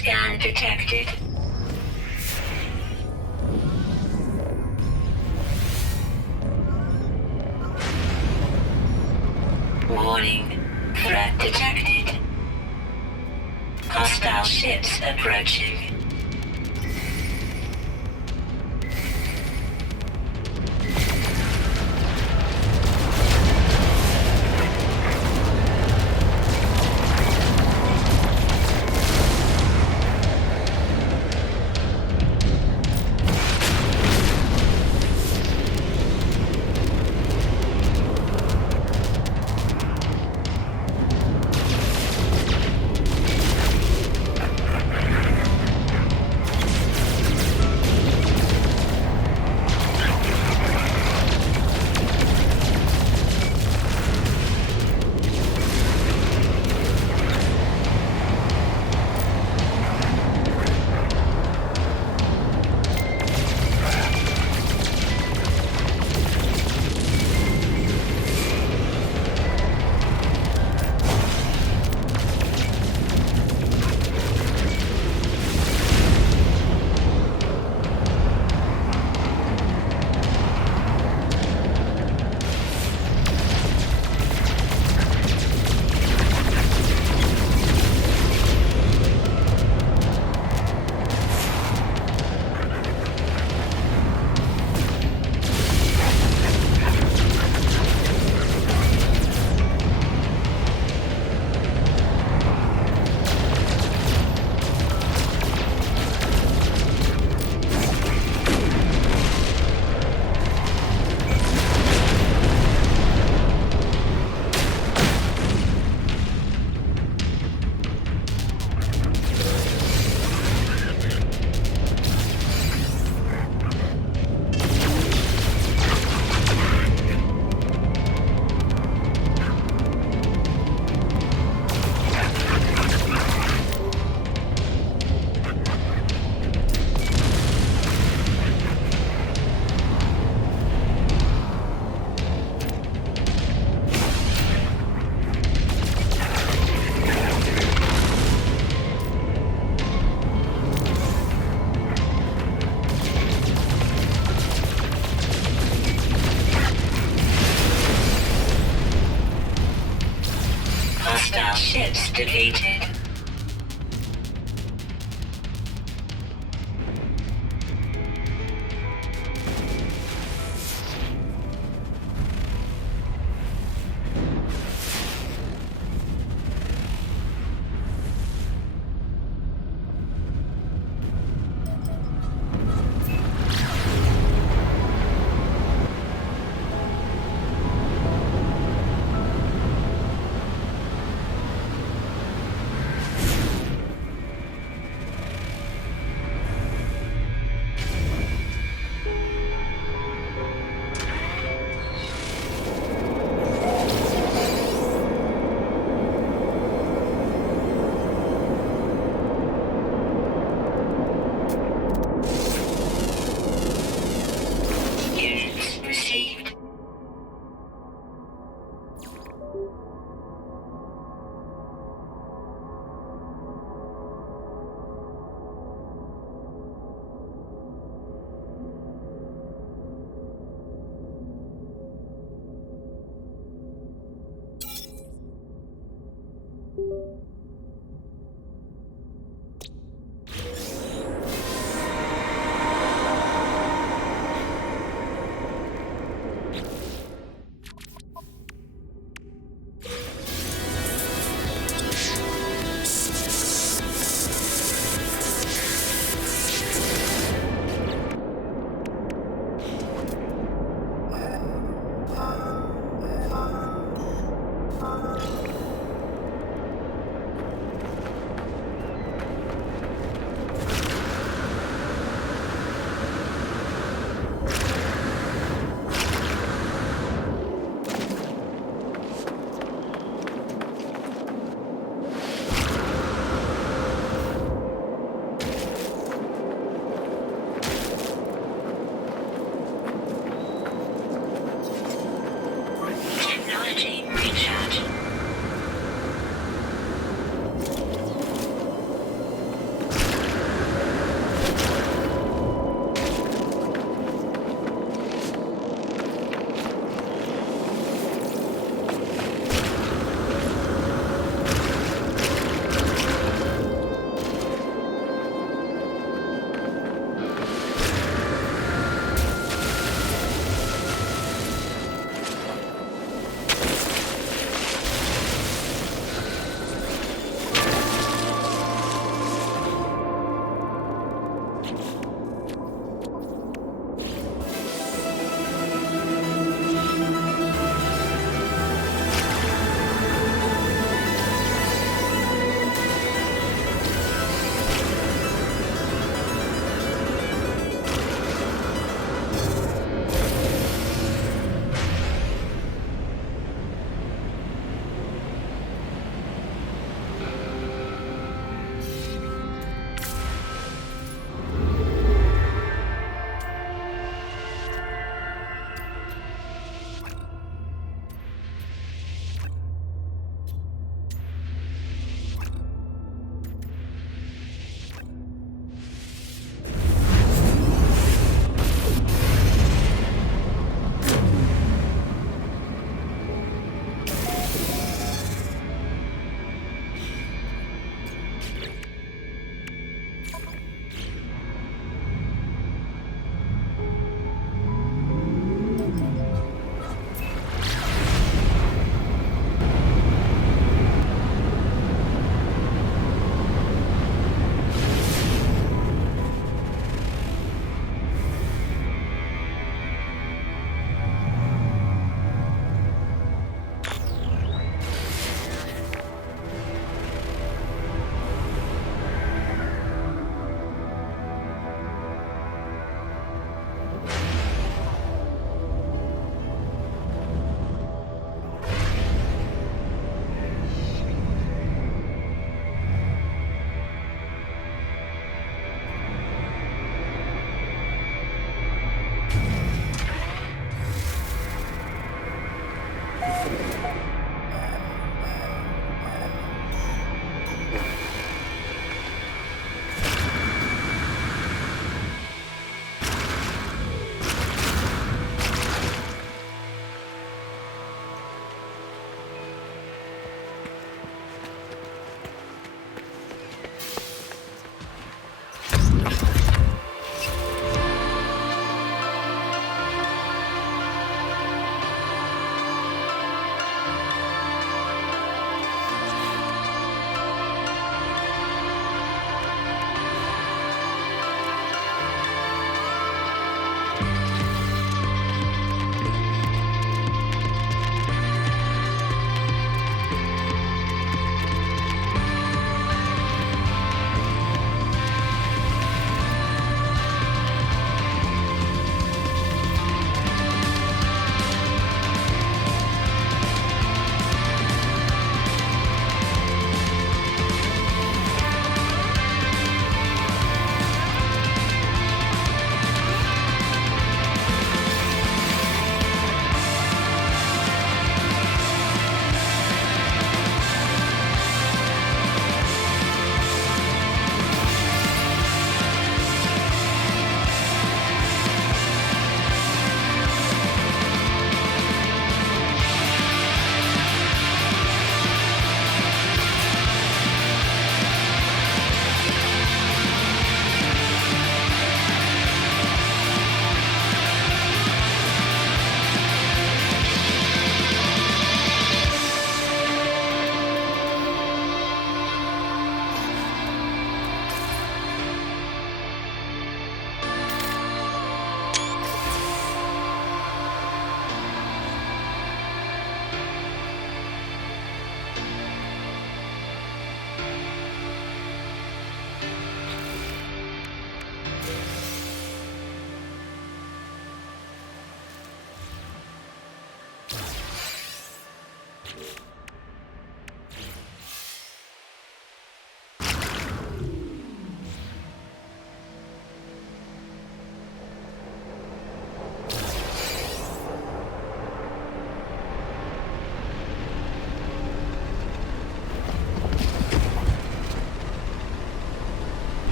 Scan detected. Warning. Threat detected. Hostile ships approaching. Hostile ships deleted.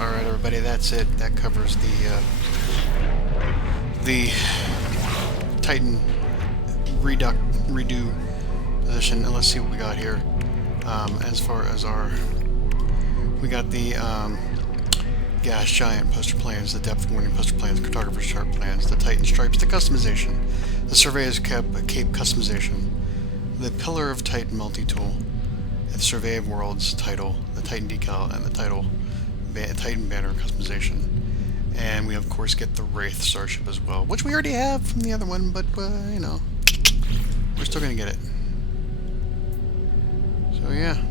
Alright everybody, that's it. That covers the Titan redo position. And let's see what we got here. As far as we got the Gas Giant poster plans, the Depth Warning poster plans, Cartographer's Chart plans, the Titan Stripes, the customization, the Surveyor's Cape customization, the Pillar of Titan multi-tool, the Surveyor of Worlds title, the Titan decal, and the Titan banner customization. And we of course get the Wraith Starship as well, which we already have from the other one, but you know, we're still gonna get it. So yeah,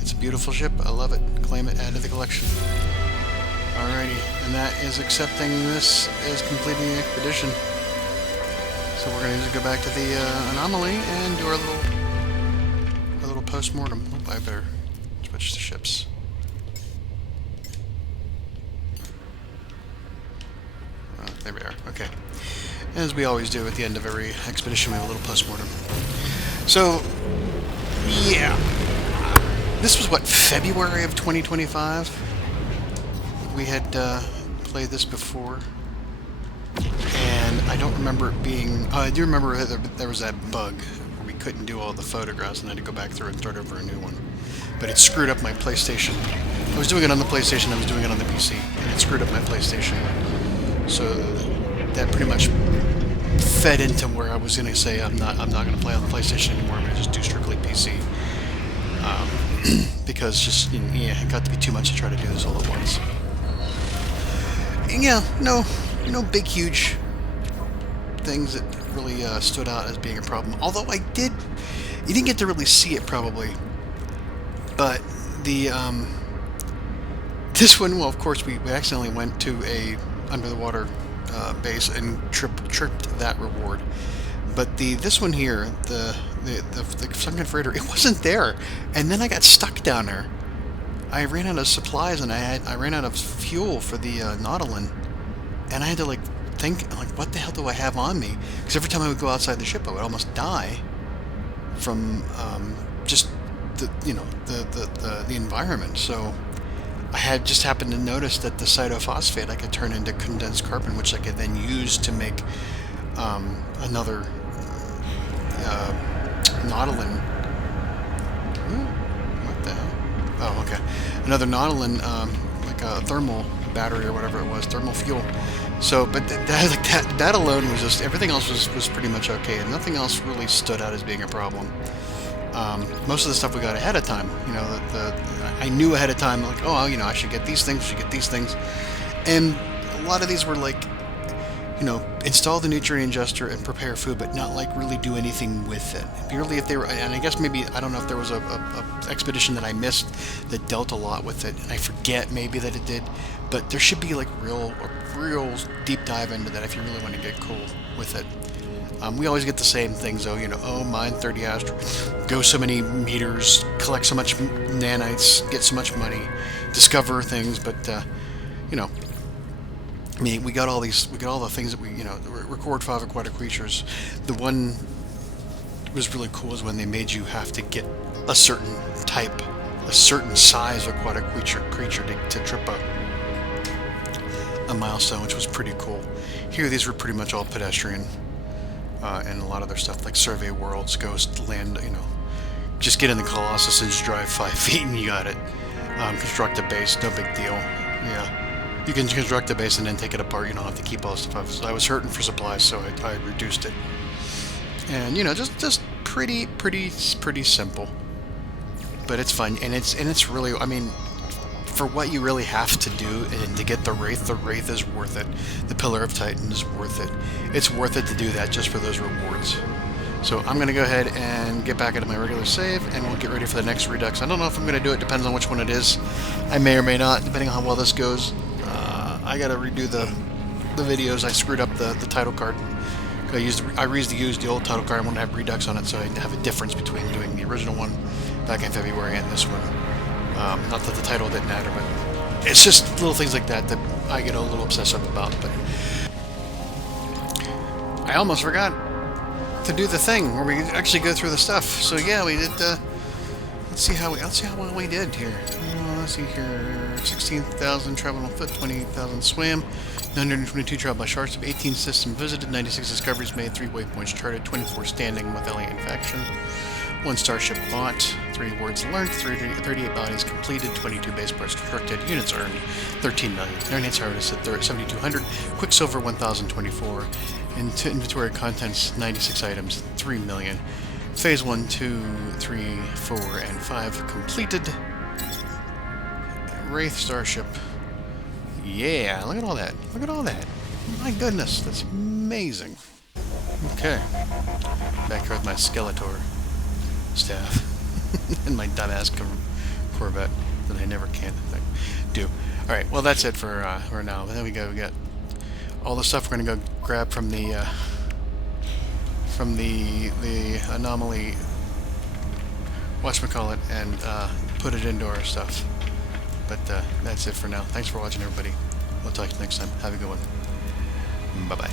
it's a beautiful ship. I love it. Claim it. Add to the collection. Alrighty, and that is accepting this as completing the expedition. So we're gonna just go back to the anomaly and do our little post-mortem. Oh, I better switch the ships. There we are. Okay. As we always do at the end of every expedition, we have a little post-mortem. So, yeah. This was, what, February of 2025? We had played this before. And I don't remember it being... I do remember there was that bug where we couldn't do all the photographs and I had to go back through and start over a new one. But it screwed up my PlayStation. I was doing it on the PlayStation, I was doing it on the PC, and it screwed up my PlayStation. So that pretty much fed into where I was going to say I'm not going to play on the PlayStation anymore. I'm going to just do strictly PC. Because just yeah, it got to be too much to try to do this all at once. And yeah, no big huge things that really stood out as being a problem. Although you didn't get to really see it probably. But the this one, well, of course, we accidentally went to a under the water base and tripped that reward. But this one here, the sunken freighter, it wasn't there, and then I got stuck down there. I ran out of supplies and I ran out of fuel for the Nautilin, and I had to like thinking, like, what the hell do I have on me? Because every time I would go outside the ship, I would almost die from just the the environment. So I had just happened to notice that the cytophosphate I could turn into condensed carbon, which I could then use to make another nautilin. What the hell? Oh, okay. Another nautilin, like a thermal battery or whatever it was, thermal fuel. So, but that alone was just, everything else was pretty much okay, and nothing else really stood out as being a problem. Most of the stuff we got ahead of time, you know, I knew ahead of time, like, oh, you know, I should get these things, and a lot of these were like, you know, install the nutrient ingester and prepare food, but not like really do anything with it. Purely if they were, and I guess maybe, I don't know if there was a expedition that I missed that dealt a lot with it, and I forget maybe that it did, but there should be like a real deep dive into that if you really want to get cool with it. We always get the same things though, you know, oh, mine 30 astro, go so many meters, collect so much nanites, get so much money, discover things, but, you know, I mean, we got all the things that we, you know, record 5 aquatic creatures. The one that was really cool is when they made you have to get a certain type, a certain size aquatic creature to trip a milestone, which was pretty cool. Here, these were pretty much all pedestrian, and a lot of their stuff like Surveyor of Worlds, Ghost, Land, you know, just get in the Colossus and just drive 5 feet and you got it. Construct a base, no big deal. Yeah. You can construct a base and then take it apart. You don't have to keep all the stuff. I was hurting for supplies, so I reduced it. And you know, just pretty simple. But it's fun, and it's really, I mean, for what you really have to do, and to get the Wraith is worth it. The Pillar of Titan is worth it. It's worth it to do that just for those rewards. So I'm going to go ahead and get back into my regular save, and we'll get ready for the next Redux. I don't know if I'm going to do it. Depends on which one it is. I may or may not, depending on how well this goes. I got to redo the videos. I screwed up the title card. I used the old title card. I wanted to have Redux on it, so I have a difference between doing the original one back in February and this one. Not that the title didn't matter, but it's just little things like that that I get a little obsessive about. But I almost forgot to do the thing where we actually go through the stuff. So yeah, we did. Let's see how well we did here. Let's see here. 16,000 traveled on foot, 28,000 swam, 922 traveled by sharks, 18 systems visited, 96 discoveries made, 3 waypoints charted, 24 standing with alien faction, 1 starship bought, 3 words learned, 38 bodies completed, 22 base parts constructed, units earned, 13 million, Nanites harvested, 7,200, Quicksilver 1,024, inventory contents 96 items, 3 million. Phase 1, 2, 3, 4, and 5 completed. Wraith Starship. Yeah, look at all that. Look at all that. My goodness, that's amazing. Okay. Back here with my Skeletor staff. and my dumbass Corvette that I never can do. Alright, well that's it for now. There we go. We got all the stuff we're going to go grab from the anomaly, whatchamacallit, and put it into our stuff. But that's it for now. Thanks for watching, everybody. We'll talk to you next time. Have a good one. Bye-bye.